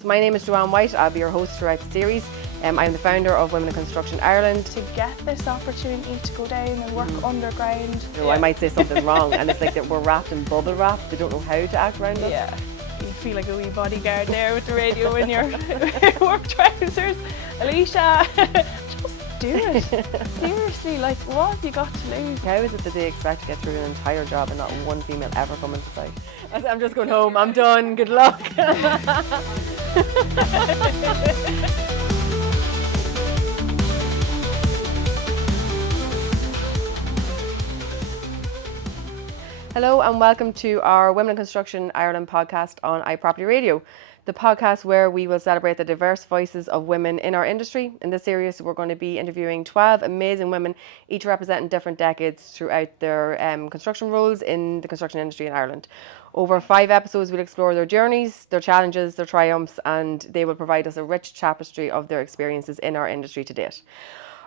So my name is Joanne White. I'll be your host throughout the series. I'm the founder of Women in Construction Ireland. To get this opportunity to go down and work underground. I might say something wrong and it's like that we're wrapped in bubble wrap. They don't know how to act around us. Yeah. You feel like a wee bodyguard there with the radio in your work trousers. Allysha, just do it. Seriously, like, what have you got to lose? How is it that they expect to get through an entire job and not one female ever come into sight? I'm just going home. I'm done. Good luck. Hello and welcome to our Women in Construction Ireland podcast on iPropertyRadio, the podcast where we will celebrate the diverse voices of women in our industry. In this series, we're going to be interviewing 12 amazing women, each representing different decades throughout their construction roles in the construction industry in Ireland. Over 5 episodes, we'll explore their journeys, their challenges, their triumphs, and they will provide us a rich tapestry of their experiences in our industry to date.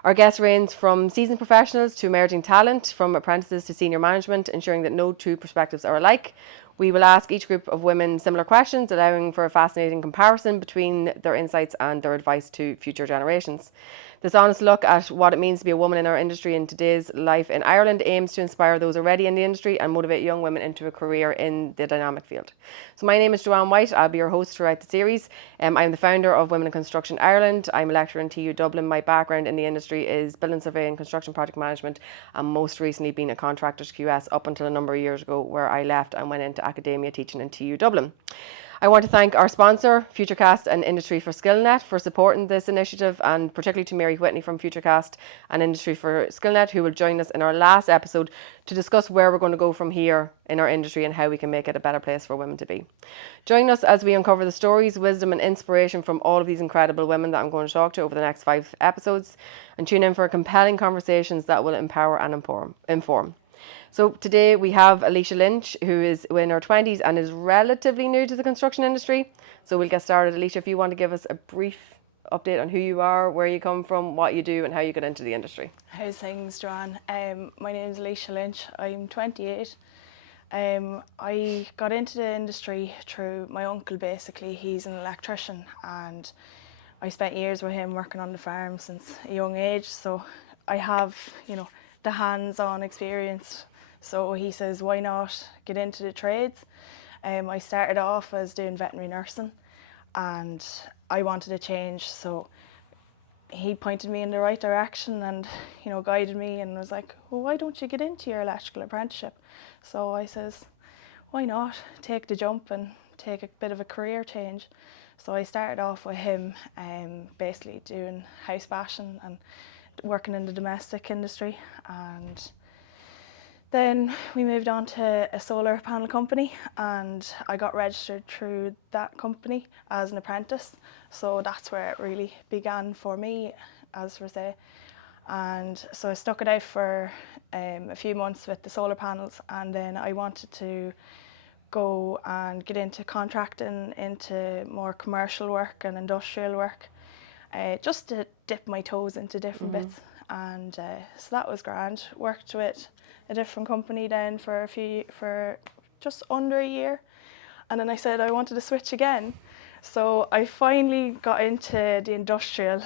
Our guests range from seasoned professionals to emerging talent, from apprentices to senior management, ensuring that no two perspectives are alike. We will ask each group of women similar questions, allowing for a fascinating comparison between their insights and their advice to future generations. This honest look at what it means to be a woman in our industry in today's life in Ireland aims to inspire those already in the industry and motivate young women into a career in the dynamic field. So my name is Joanne White. I'll be your host throughout the series. I'm the founder of Women in Construction Ireland. I'm a lecturer in TU Dublin. My background in the industry is building survey and construction project management, and most recently being a contractor's QS up until a number of years ago, where I left and went into academia teaching in TU Dublin. I want to thank our sponsor, Futurecast and Industry for Skillnet, for supporting this initiative, and particularly to Mary Whitney from Futurecast and Industry for Skillnet, who will join us in our last episode to discuss where we're going to go from here in our industry and how we can make it a better place for women to be. Join us as we uncover the stories, wisdom and inspiration from all of these incredible women that I'm going to talk to over the next 5 episodes, and tune in for compelling conversations that will empower and inform. So today we have Allysha Lynch, who is in her 20s and is relatively new to the construction industry. So we'll get started. Allysha, if you want to give us a brief update on who you are, where you come from, what you do and how you got into the industry. How's things, Joanne? My name is Allysha Lynch. I'm 28. I got into the industry through my uncle, basically. He's an electrician and I spent years with him working on the farm since a young age. So I have, the hands-on experience. So he says, why not get into the trades? I started off as doing veterinary nursing and I wanted a change. So he pointed me in the right direction and, guided me and was like, well, why don't you get into your electrical apprenticeship? So I says, why not take the jump and take a bit of a career change? So I started off with him, basically doing house bashing and working in the domestic industry, and then we moved on to a solar panel company and I got registered through that company as an apprentice. So that's where it really began for me, as per se. And so I stuck it out for a few months with the solar panels, and then I wanted to go and get into contracting, into more commercial work and industrial work, just to dip my toes into different bits. And so that was grand. Worked with a different company then for just under a year, and then I said I wanted to switch again. So I finally got into the industrial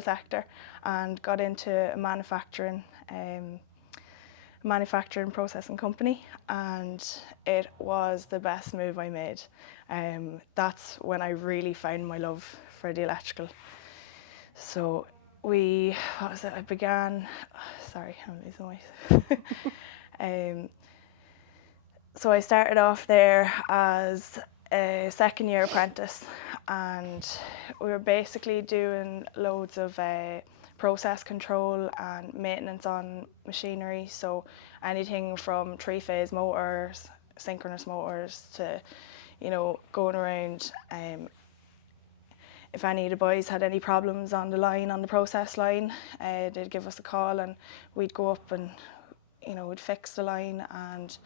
sector and got into a manufacturing processing company, and it was the best move I made. That's when I really found my love for the electrical. So I began, sorry, I'm losing my so I started off there as a second year apprentice, and we were basically doing loads of process control and maintenance on machinery. So anything from 3-phase motors, synchronous motors, to going around. If any of the boys had any problems on the line, on the process line, they'd give us a call and we'd go up and we'd fix the line. And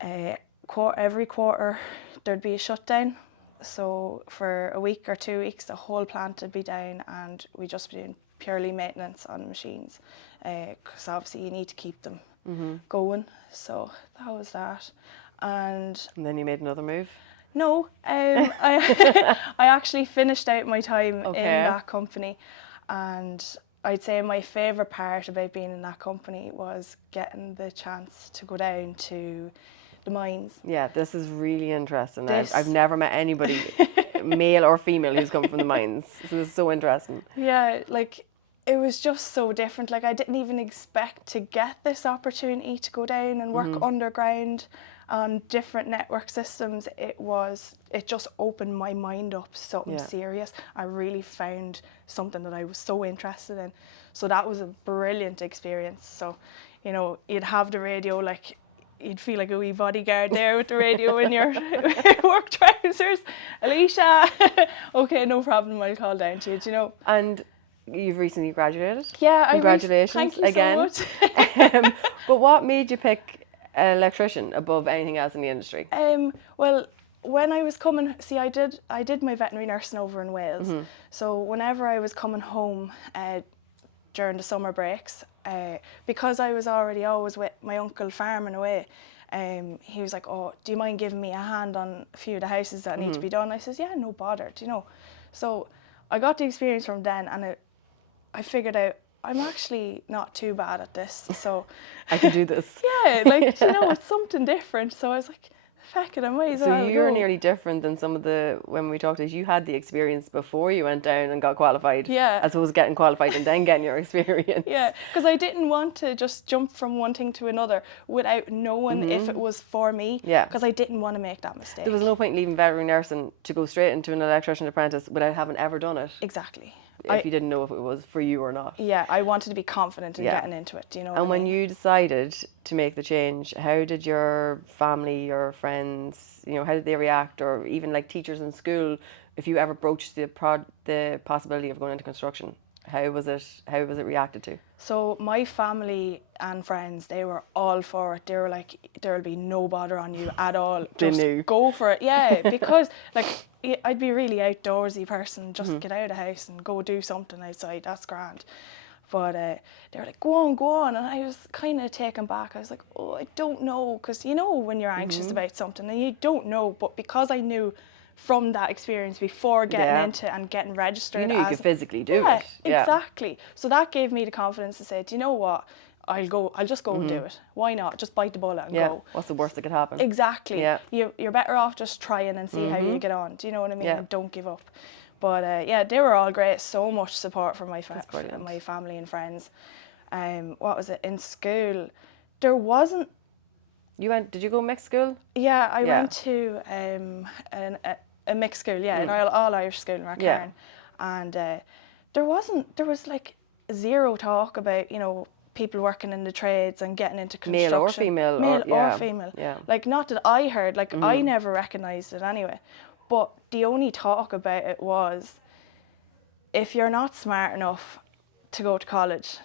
every quarter there'd be a shutdown. So for a week or 2 weeks the whole plant would be down and we'd just be doing purely maintenance on machines, because obviously you need to keep them going. So that was that. And then you made another move? No, I I actually finished out my time in Okay. that company, and I'd say my favourite part about being in that company was getting the chance to go down to the mines. Yeah, this is really interesting. I've This, never met anybody, male or female, who's come from the mines. So this is so interesting. yeah, like it was just so different. Like I didn't even expect to get this opportunity to go down and work underground on different network systems. It just opened my mind up to something Yeah. serious. I really found something that I was so interested in. So that was a brilliant experience. So, you'd have the radio, like you'd feel like a wee bodyguard there with the radio in your work trousers. Allysha, okay, no problem, I'll call down to you, do you know? And you've recently graduated. Yeah, Congratulations thank you so again. much. But what made you pick an electrician above anything else in the industry? Well, when I was coming, see, I did my veterinary nursing over in Wales. So whenever I was coming home during the summer breaks, because I was already always with my uncle farming away, he was like, "Oh, do you mind giving me a hand on a few of the houses that need to be done?" I says, "Yeah, no bother," do you know. So I got the experience from then, and I figured out I'm actually not too bad at this. So I can do this. yeah, like it's something different. So I was like, "Feck it, I might as So well you're go." nearly different than some of when we talked to you had the experience before you went down and got qualified. Yeah. As opposed to getting qualified and then getting your experience. Yeah, because I didn't want to just jump from one thing to another without knowing if it was for me. Yeah. Because I didn't want to make that mistake. There was no point in leaving veterinary nursing to go straight into an electrician apprentice without having ever done it. Exactly. If you didn't know if it was for you or not. Yeah, I wanted to be confident in Yeah. getting into it. Do you know what And I when mean? you decided to make the change, how did your family, your friends, how did they react, or even like teachers in school, if you ever broached the possibility of going into construction, how was it reacted to? So my family and friends, they were all for it. They were like, "There'll be no bother on you at all. They Just knew. go for it." Yeah, because like I'd be a really outdoorsy person. Just get out of the house and go do something outside. That's grand. But they were like, "Go on, go on," and I was kind of taken back. I was like, "Oh, I don't know," because when you're anxious about something and you don't know. But because I knew from that experience before getting Yeah. into and getting registered, You knew you could physically do it. Yeah. exactly. So that gave me the confidence to say, "Do you know what? I'll go. I'll just go and do it. Why not? Just bite the bullet and Yeah. go." What's the worst that could happen? Exactly. Yeah. You're better off just trying and see how you get on. Do you know what I mean? Yeah. And don't give up. But yeah, they were all great. So much support from brilliant. my family and friends. What was it in school? There wasn't. Did you go mixed school? Yeah, I Yeah. went to a mixed school. Yeah, an all Irish school in Rathcairn, Yeah. and there was like zero talk about people working in the trades and getting into construction. Male or female? Male or yeah. female. Yeah. Like not that I heard. Like I never recognised it anyway. But the only talk about it was, if you're not smart enough to go to college,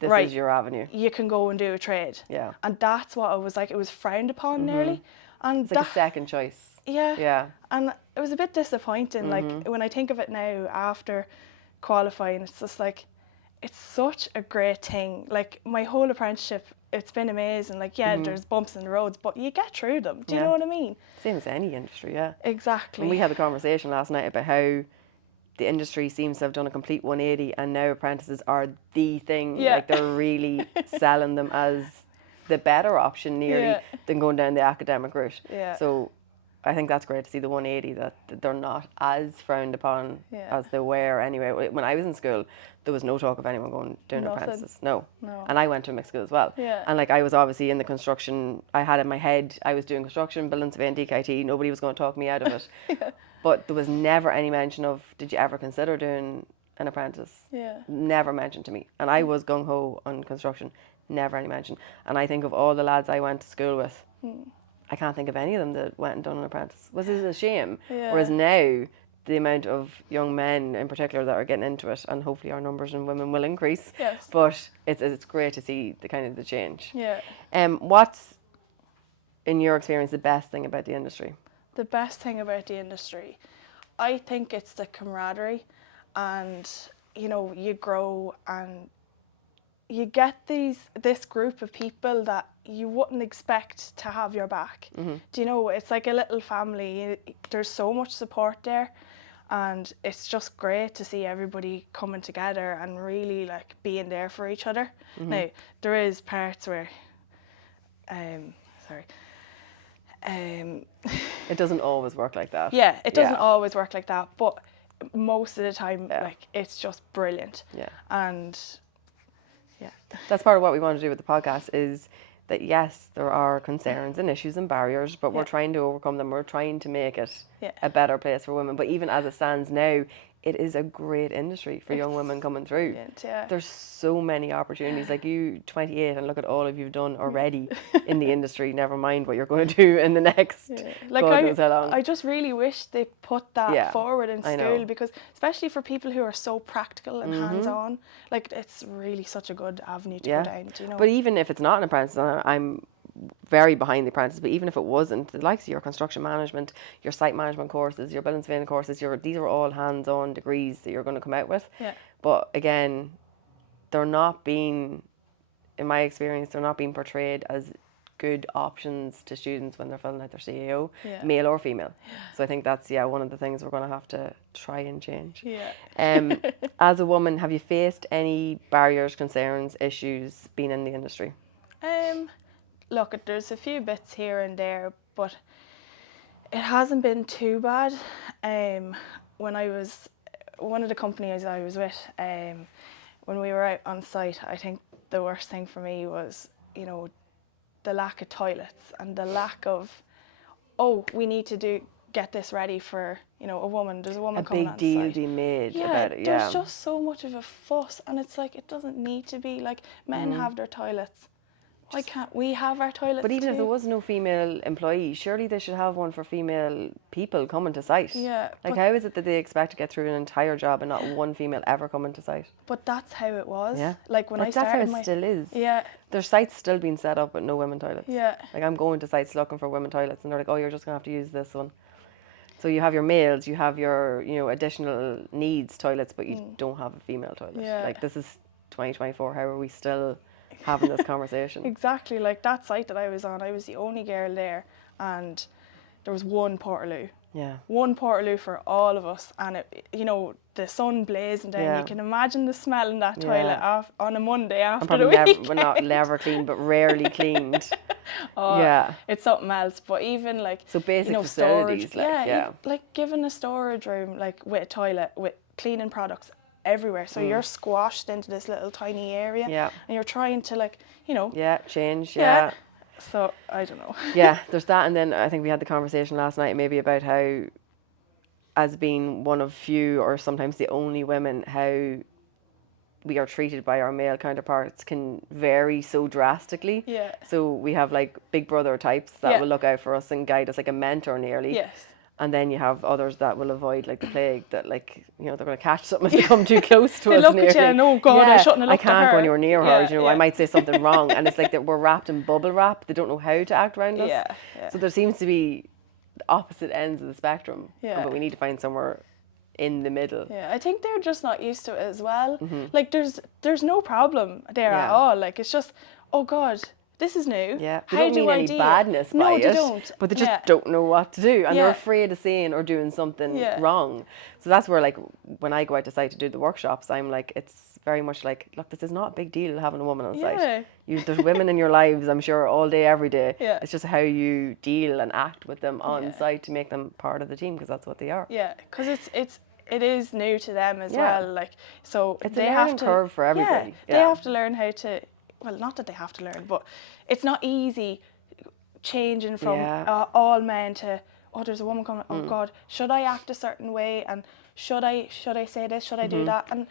This right, is your avenue. you can go and do a trade. Yeah. And that's what it was like. It was frowned upon nearly. And It's like a second choice. yeah. Yeah. And it was a bit disappointing. Like when I think of it now after qualifying, it's just like, it's such a great thing. Like my whole apprenticeship, it's been amazing. Like, yeah, there's bumps in the roads, but you get through them. Do you know what I mean? Same as any industry, yeah. Exactly. And we had a conversation last night about how the industry seems to have done a complete 180 and now apprentices are the thing. Yeah. Like they're really selling them as the better option nearly Yeah. than going down the academic route. Yeah. So I think that's great to see the 180, that they're not as frowned upon Yeah. as they were anyway. When I was in school, there was no talk of anyone doing Nothing. apprentices. No. No. And I went to a mixed school as well. Yeah. And like I was obviously in the construction, I had in my head, I was doing construction, building surveying, DKT, nobody was going to talk me out of it. Yeah. But there was never any mention of, did you ever consider doing an apprentice? Yeah. Never mentioned to me. And I was gung-ho on construction, never any mention. And I think of all the lads I went to school with, I can't think of any of them that went and done an apprentice. Was it a shame? Yeah. Whereas now, the amount of young men in particular that are getting into it, and hopefully our numbers in women will increase. Yes. But it's great to see the kind of the change. Yeah. What's, in your experience, the best thing about the industry? The best thing about the industry, I think it's the camaraderie, and you grow, and you get this group of people that you wouldn't expect to have your back. Do you know, it's like a little family. There's so much support there, and it's just great to see everybody coming together and really like being there for each other. Now, there is parts where, It doesn't always work like that. yeah, it doesn't always work like that, but most of the time, like, it's just brilliant. Yeah. And yeah. That's part of what we want to do with the podcast, is that yes, there are concerns and issues and barriers, but we're trying to overcome them. We're trying to make it a better place for women. But even as it stands now, it is a great industry for young women coming through. Yeah. There's so many opportunities. Like, you, 28, and look at all of you've done already in the industry. Never mind what you're going to do in the next Like, God knows how long. I just really wish they put that forward in school, because especially for people who are so practical and hands-on, like, it's really such a good avenue to go down. Do you know? But even if it's not an apprentice, and I'm very behind the apprentice, but even if it wasn't, the likes of your construction management, your site management courses, your building surveying courses, these are all hands-on degrees that you're going to come out with. Yeah. But again, they're not being, in my experience, they're not being portrayed as good options to students when they're filling out their CAO, male or female. So I think that's one of the things we're going to have to try and change. As a woman, have you faced any barriers, concerns, issues being in the industry? Look, there's a few bits here and there, but it hasn't been too bad. When I was, one of the companies I was with, when we were out on site, I think the worst thing for me was, you know, the lack of toilets and the lack of, we need to get this ready for, you know, a woman. There's a woman coming on site. A big deal being made about it, there's just so much of a fuss, and it's like, it doesn't need to be. Like, men have their toilets. Why can't we have our toilets? But even too? if there was no female employee, surely they should have one for female people coming to site. Yeah. Like, how is it that they expect to get through an entire job and not one female ever coming to site? But that's how it was. Yeah. Like, when I started, that's how it still is. Yeah. There's sites still being set up with no women toilets. Yeah. Like, I'm going to sites looking for women toilets, and they're like, you're just going to have to use this one. So you have your males, you have your, you know, additional needs toilets, but you don't have a female toilet. Yeah. Like, this is 2024. How are we still having this conversation? Exactly. Like, that site that I was on, I was the only girl there, and there was one portaloo. Yeah. One portaloo for all of us, and it, you know, the sun blazing down. You can imagine the smell in that toilet on a Monday after the weekend. Never cleaned, but rarely cleaned. It's something else. But even like, so basic, you know, facilities, storage, like giving a storage room like with a toilet with cleaning products everywhere. So you're squashed into this little tiny area, and you're trying to, like, you know, change. So I don't know. There's that, and then I think we had the conversation last night maybe about how, as being one of few or sometimes the only women, how we are treated by our male counterparts can vary so drastically. So we have like big brother types that will look out for us and guide us, like a mentor nearly. And then you have others that will avoid like the plague, that, like, you know, they're going to catch something if they come too close to us. They look at you and, oh God, I shouldn't have looked at her. I can't go anywhere near her, you know, I might say something wrong. And it's like that we're wrapped in bubble wrap. They don't know how to act around us. So there seems to be the opposite ends of the spectrum. But we need to find somewhere in the middle. I think they're just not used to it as well. Like, there's no problem there at all. Like, it's just, oh God, this is new. They don't mean any badness by it. No, they don't. But they just don't know what to do, and they're afraid of saying or doing something wrong. So that's where, like, when I go out to site to do the workshops, I'm like, it's very much like, look, this is not a big deal having a woman on site. There's women in your lives, I'm sure, all day, every day. It's just how you deal and act with them on site to make them part of the team, because that's what they are. Because it is new to them as well. Like, so it's they a have to curve for everybody. They have to learn how to. Well, not that they have to learn, but it's not easy changing from all men to, there's a woman coming, oh God, should I act a certain way, and should I say this, should I do that? And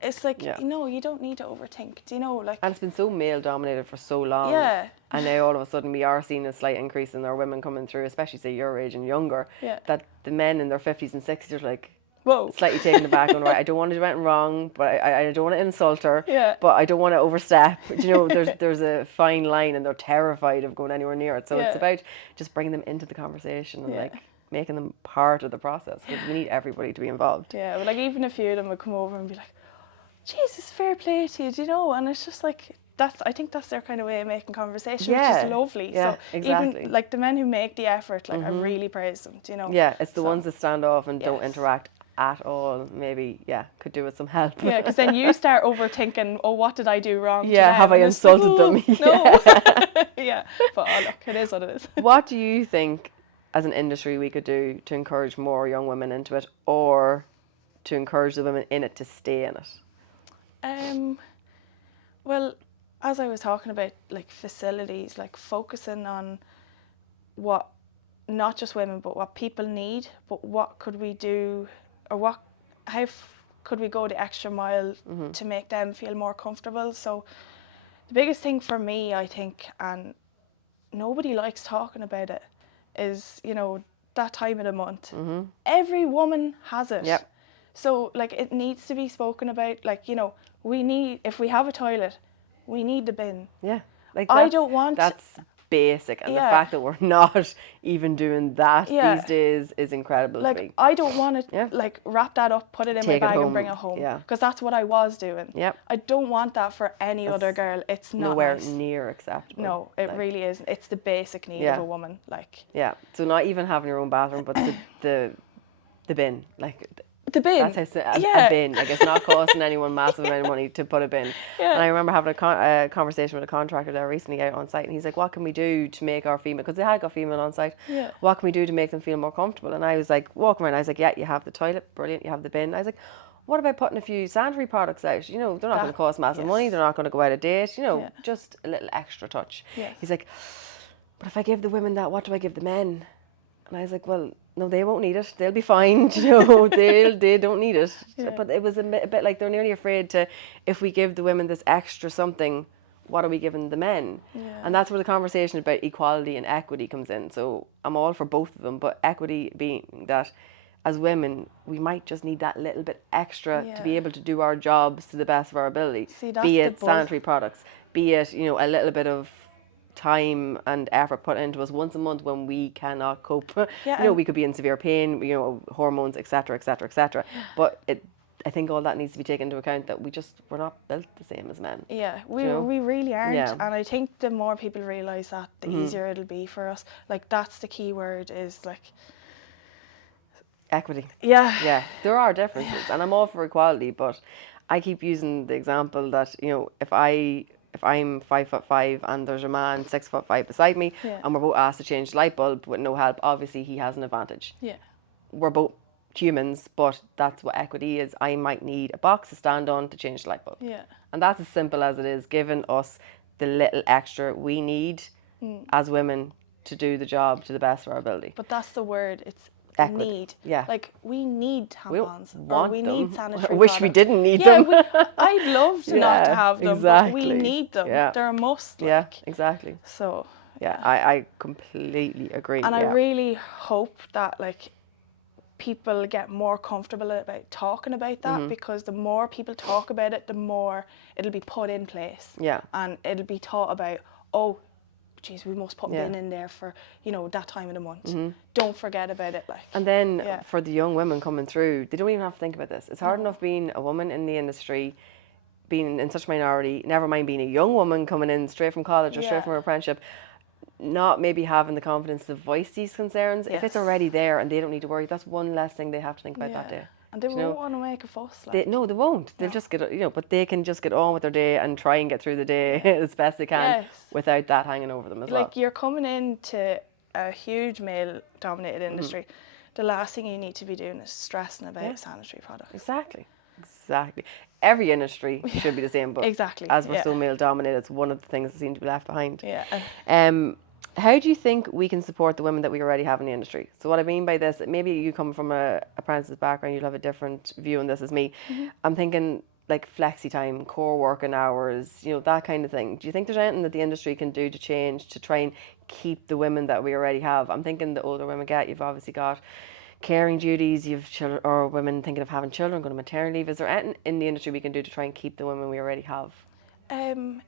it's like, no, you don't need to overthink. Do you know, like, and it's been so male dominated for so long. And now all of a sudden we are seeing a slight increase in our women coming through, especially say your age and younger, that the men in their 50s and 60s are like, whoa, slightly taken aback, and right, I don't want to do anything wrong, but I don't want to insult her, but I don't want to overstep. You know, there's a fine line, and they're terrified of going anywhere near it. So it's about just bringing them into the conversation and like making them part of the process, because we need everybody to be involved. But like, even a few of them would come over and be like, Jesus, fair play to you, do you know? And it's just like, I think that's their kind of way of making conversation, which Yeah. is lovely. Yeah, So exactly. even like the men who make the effort, like I really praise them, do you know? Yeah, it's the So, ones that stand off and don't yes. interact at all. Maybe, yeah, could do with some help. Yeah, because then you start overthinking, oh, what did I do wrong to Yeah, them? have I And it's like, insulted them? "Oh, no. Yeah. Yeah, but oh, look, it is what it is. What do you think as an industry we could do to encourage more young women into it, or to encourage the women in it to stay in it? Well, as I was talking about, like facilities, like focusing on what not just women, but what people need, but what could we do, or could we go the extra mile to make them feel more comfortable? So the biggest thing for me, I think, and nobody likes talking about it, is, you know, that time of the month. Every woman has it. Yep. So like it needs to be spoken about. Like, you know, if we have a toilet, we need the bin. Yeah, like I don't want. That's basic, and the Yeah. fact that we're not even doing that Yeah. these days is incredible to Like me. I don't want to Yeah. like wrap that up, put it in Take it my bag home. and bring it home. Yeah. Because that's what I was doing. Yep. I don't want that for any other girl. It's not Nowhere nice. near acceptable. No, it really isn't. It's the basic need Yeah. of a woman. Like Yeah, so not even having your own bathroom, but the bin, like the bin. that's how a Yeah. bin. Like it's not costing anyone massive amount of money to put a bin. Yeah. And I remember having a conversation with a contractor there recently out on site, and he's like, "What can we do to make our female?" Because they had got female on site. Yeah. What can we do to make them feel more comfortable? And I was like, walking around, I was like, "Yeah, you have the toilet, brilliant. You have the bin." I was like, "What about putting a few sanitary products out? You know, they're not going to cost massive money. They're not going to go out of date. You know, Yeah. just a little extra touch." Yes. He's like, "But if I give the women that, what do I give the men?" And I was like, "Well, no, they won't need it. They'll be fine. You know, they don't need it." Yeah. But it was a bit like they're nearly afraid to, if we give the women this extra something, what are we giving the men? Yeah. And that's where the conversation about equality and equity comes in. So I'm all for both of them, but equity being that as women, we might just need that little bit extra to be Yeah. able to do our jobs to the best of our ability. See, that's be the it buzz. sanitary products, be it, you know, a little bit of time and effort put into us once a month when we cannot cope. Yeah, You know, we could be in severe pain, you know, hormones, etc., etc., etc. But I think all that needs to be taken into account, that we're not built the same as men. Yeah, you know? we really aren't. Yeah. And I think the more people realise that, the easier it'll be for us. Like that's the key word, is like Equity. yeah. Yeah, there are differences, and I'm all for equality, but I keep using the example that, you know, if I'm 5'5" and there's a man 6'5" beside me, Yeah. and we're both asked to change the light bulb with no help, obviously he has an advantage. Yeah. We're both humans, but that's what equity is. I might need a box to stand on to change the light bulb. Yeah. And that's as simple as it is, giving us the little extra we need as women to do the job to the best of our ability. But that's the word. It's Equity. need. Yeah. Like we need tampons, We or want we them. need sanitary I wish we products. didn't need Yeah, them. I'd love to not to Yeah, have them, but we exactly. need them. Yeah. They're a must. Like. Yeah, exactly. So. Yeah, I completely agree. And I yeah. really hope that like people get more comfortable about talking about that, because the more people talk about it, the more it'll be put in place. Yeah. And it'll be taught about, oh, geez, we must put Yeah. bin in there for, you know, that time of the month. Don't forget about it. Like. And then Yeah. for the young women coming through, they don't even have to think about this. It's hard enough being a woman in the industry, being in such a minority, never mind being a young woman coming in straight from college or straight Yeah. from her apprenticeship, not maybe having the confidence to voice these concerns. If it's Yes. already there and they don't need to worry, that's one less thing they have to think about that day. And they You won't know? want to make a fuss. Like. They won't. They'll just get, you know, but they can just get on with their day and try and get through the day as best they can Yes. without that hanging over them as well. Like you're coming into a huge male-dominated industry. The last thing you need to be doing is stressing about sanitary products. Exactly. Every industry should be the same, but Exactly, as we're yeah. so male dominated, it's one of the things that seem to be left behind. Yeah. How do you think we can support the women that we already have in the industry? So what I mean by this, maybe you come from a apprentice background, you'll have a different view on this as me. I'm thinking like flexi time, core working hours, you know, that kind of thing. Do you think there's anything that the industry can do to change, to try and keep the women that we already have? I'm thinking the older women get, you've obviously got caring duties, you've children, or women thinking of having children, going to maternity leave. Is there anything in the industry we can do to try and keep the women we already have?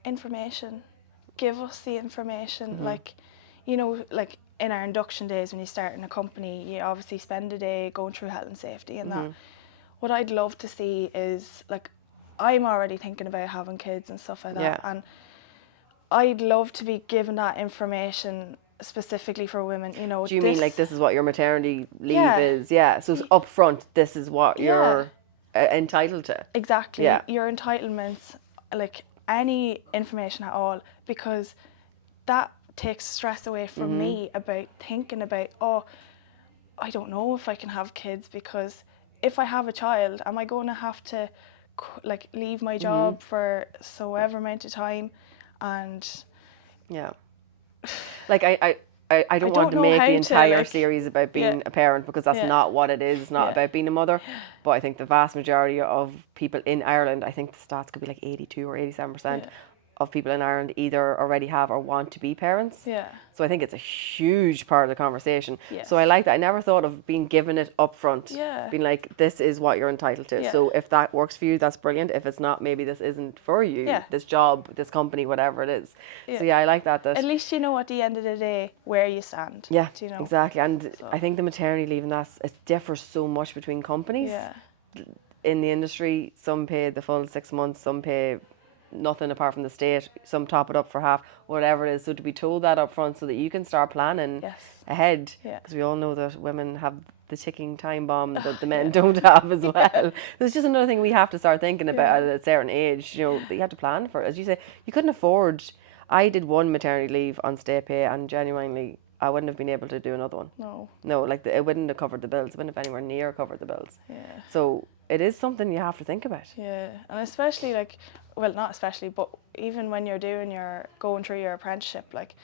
Information. Give us the information. Like, you know, like in our induction days when you start in a company, you obviously spend a day going through health and safety and that. What I'd love to see is like I'm already thinking about having kids and stuff like that. Yeah. And I'd love to be given that information specifically for women. You know, Do you mean like this is what your maternity leave Yeah. is? Yeah. So it's upfront. This is what Yeah. you're entitled to. Exactly. Yeah. Your entitlements, like any information at all, because that takes stress away from me about thinking about, oh, I don't know if I can have kids, because if I have a child, am I going to have to like leave my job for so ever amount of time? And Yeah. Like I don't want to don't know make how the to, entire like, series about being yeah. a parent, because that's Yeah. not what it is. It's not Yeah. about being a mother. But I think the vast majority of people in Ireland, I think the stats could be like 82 or 87% Yeah. of people in Ireland either already have or want to be parents. Yeah. So I think it's a huge part of the conversation. Yes. So I like that. I never thought of being given it up front. Yeah. Being like, this is what you're entitled to. Yeah. So if that works for you, that's brilliant. If it's not, maybe this isn't for you. Yeah. This job, this company, whatever it is. Yeah. So yeah, I like that. At least you know at the end of the day where you stand. Yeah, Do you know? exactly. And I think the maternity leave, and it differs so much between companies. Yeah. In the industry, some pay the full 6 months, some pay nothing apart from the state, some top it up for half, whatever it is. So to be told that up front so that you can start planning Yes. ahead, Yeah. because we all know that women have the ticking time bomb that the men don't have as well. It's just another thing we have to start thinking about at a certain age, you know, that you have to plan for. As you say, you couldn't afford, I did one maternity leave on state pay, and genuinely I wouldn't have been able to do another one. No, like it wouldn't have covered the bills. It wouldn't have anywhere near covered the bills. Yeah. So it is something you have to think about. Yeah, and especially like, well, not especially, but even when you're going through your apprenticeship, like,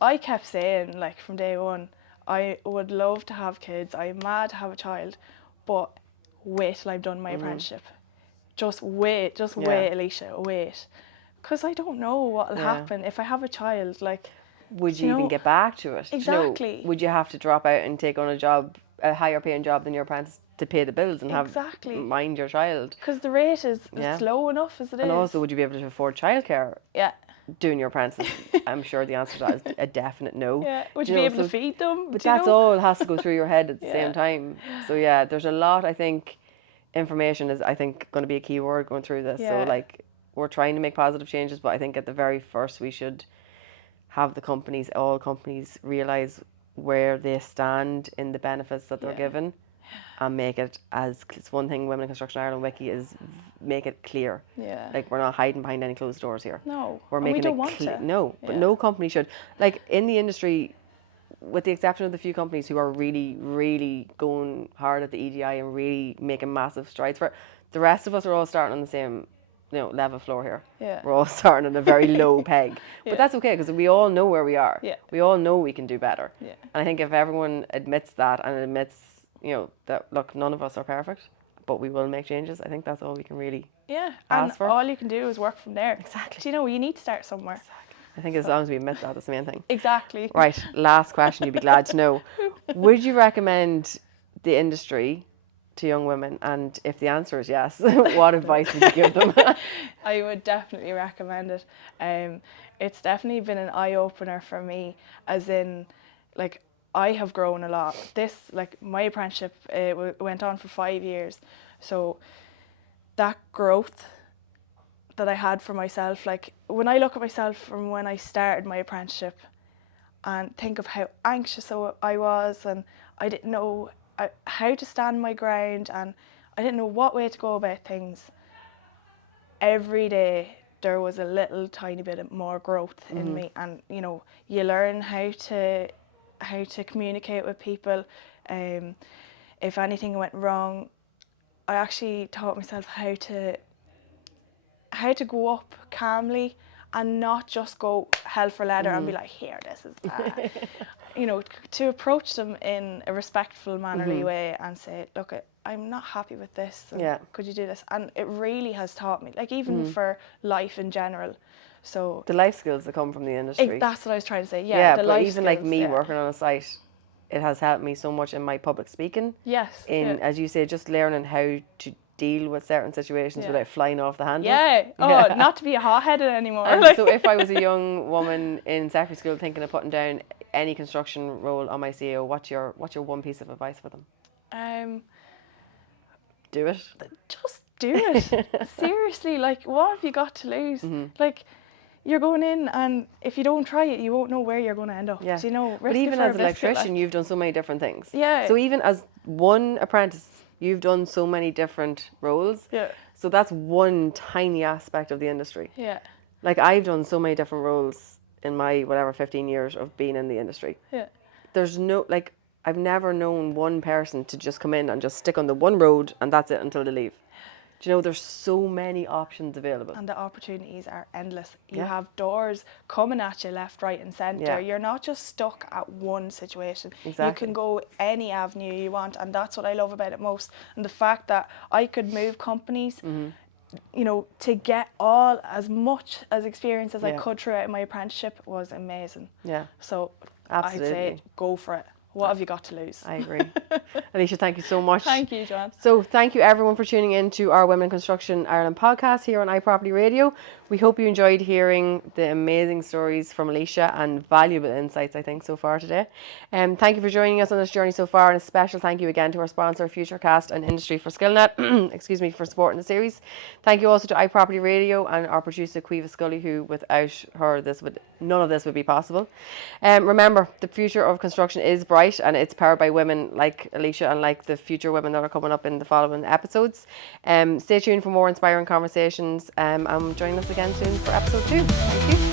I kept saying, like, from day one, I would love to have kids. I'm mad to have a child, but wait till I've done my apprenticeship. Just wait, wait, Allysha, wait, because I don't know what will happen if I have a child. Like, would you even get back to it? Exactly. You know, would you have to drop out and take on a job, a higher paying job than your apprentice, to pay the bills and have mind your child? Because the rate is it's low enough as it is. And also, would you be able to afford childcare? Yeah. Doing your apprentice? I'm sure the answer to that is a definite no. Yeah. Would you be able to feed them? But that's all has to go through your head at the same time. So yeah, there's a lot. I think information is, I think, going to be a key word going through this. So like, we're trying to make positive changes, but I think at the very first we should have all companies realise where they stand in the benefits that they're given, and make it it's one thing Women in Construction Ireland Wiki is, make it clear. Yeah. Like, we're not hiding behind any closed doors here. No. We're making we don't want to. No, but no company should. Like, in the industry, with the exception of the few companies who are really, really going hard at the EDI and really making massive strides for it, the rest of us are all starting on the same, you know, level floor here. Yeah. We're all starting on a very low peg. But that's okay, because we all know where we are. Yeah. We all know we can do better. Yeah. And I think if everyone admits that, and admits, you know, that, look, none of us are perfect, but we will make changes, I think that's all we can really ask for. All you can do is work from there. Exactly. Do you know, you need to start somewhere. Exactly. I think as long as we admit that, that's the main thing. Exactly. Right, last question, you'd be glad to know. Would you recommend the industry to young women? And if the answer is yes, what advice would you give them? I would definitely recommend it. It's definitely been an eye-opener for me, as in, like, I have grown a lot. My apprenticeship went on for 5 years. So that growth that I had for myself, like, when I look at myself from when I started my apprenticeship and think of how anxious I was, and I didn't know how to stand my ground, and I didn't know what way to go about things. Every day there was a little tiny bit more growth in me, and you know, you learn how to communicate with people. If anything went wrong, I actually taught myself how to go up calmly and not just go hell for leather and be like, here, this is that. You know, to approach them in a respectful, mannerly way and say, look, I'm not happy with this. Could you do this? And it really has taught me, like, even for life in general. So the life skills that come from the industry. That's what I was trying to say. Yeah, the but life even skills, like me working on a site, it has helped me so much in my public speaking. Yes. As you say, just learning how to deal with certain situations without flying off the handle. Not to be a hot-headed anymore. So if I was a young woman in secondary school thinking of putting down any construction role on my CEO, what's your one piece of advice for them? Do it. Just do it. Seriously, like, what have you got to lose? Like, you're going in, and if you don't try it, you won't know where you're going to end up. Yeah. So, you know, But risk it even for a as an biscuit, electrician, like. you've done so many different things. Yeah. So even as one apprentice, you've done so many different roles. Yeah. So that's one tiny aspect of the industry. Yeah. Like, I've done so many different roles in my, whatever, 15 years of being in the industry. Yeah. There's no, like, I've never known one person to just come in and just stick on the one road and that's it until they leave. Do you know, there's so many options available. And the opportunities are endless. You Yeah. have doors coming at you left, right and centre. Yeah. You're not just stuck at one situation. Exactly. You can go any avenue you want, and that's what I love about it most. And the fact that I could move companies, you know, to get as much as experience as I could throughout my apprenticeship was amazing. Yeah. So Absolutely. I'd say go for it. What have you got to lose? I agree. Allysha, thank you so much. Thank you, Joanne. So thank you everyone for tuning in to our Women in Construction Ireland podcast here on iPropertyRadio. We hope you enjoyed hearing the amazing stories from Allysha and valuable insights, I think, so far today. Thank you for joining us on this journey so far, and a special thank you again to our sponsor, Futurecast and Industry for Skillnet, excuse me, for supporting the series. Thank you also to iPropertyRadio and our producer, Caoimhe Scully, who without her, none of this would be possible. Remember, the future of construction is bright, and it's powered by women like Allysha and like the future women that are coming up in the following episodes. Stay tuned for more inspiring conversations, and join us again soon for episode 2. Thank you.